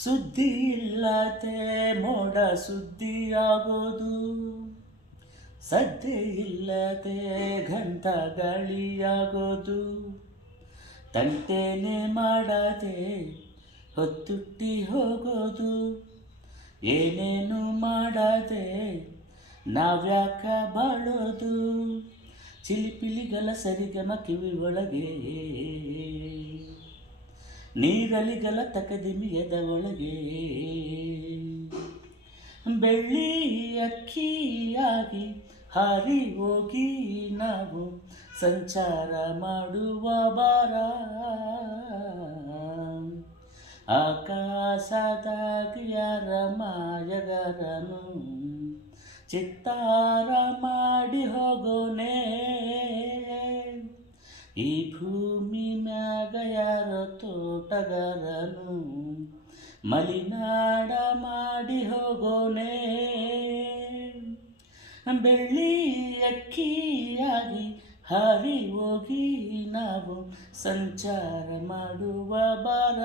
ಸುದ್ದಿ ಇಲ್ಲದೆ ಮೋಡ ಸುದ್ದಿಯಾಗೋದು, ಸದ್ದೆ ಇಲ್ಲದೆ ಘಂಟ ಗಾಳಿಯಾಗೋದು, ತಂಟೆನೆ ಮಾಡದೆ ಹೊತ್ತುಟ್ಟಿ ಹೋಗೋದು, ಏನೇನು ಮಾಡದೆ ನಾವ್ಯಾಕ ಬಾಳೋದು, ಚಿಲಿಪಿಲಿಗಳ ಸರಿಗಮ ಕಿವಿ ಒಳಗೆ, ನೀರಲಿಗಳ ತಕದಿಮಿಯದ ಒಳಗೆ, ಬೆಳ್ಳಿ ಅಕ್ಕಿಯಾಗಿ ಹಾರಿ ಹೋಗಿ ನಾವು ಸಂಚಾರ ಮಾಡುವ ಬಾರ, ಆಕಾಶದಾಗಿ ಯಾರ ಮಾಯಗಾರನು ಚಿತ್ತಾರ ಮಾಡಿ ಹೋಗೋನೆ, ಈ ಭೂಮಿ ಮ್ಯಾಗ ಯಾರ ತೋಟಗಾರನು ಮಲಿನಾಡ ಮಾಡಿ ಹೋಗೋನೆ, ಬೆಳ್ಳಿ ಅಕ್ಕಿಯಾಗಿ ಹಾರಿ ಹೋಗಿ ನಾವು ಸಂಚಾರ ಮಾಡುವ ಬಾರ.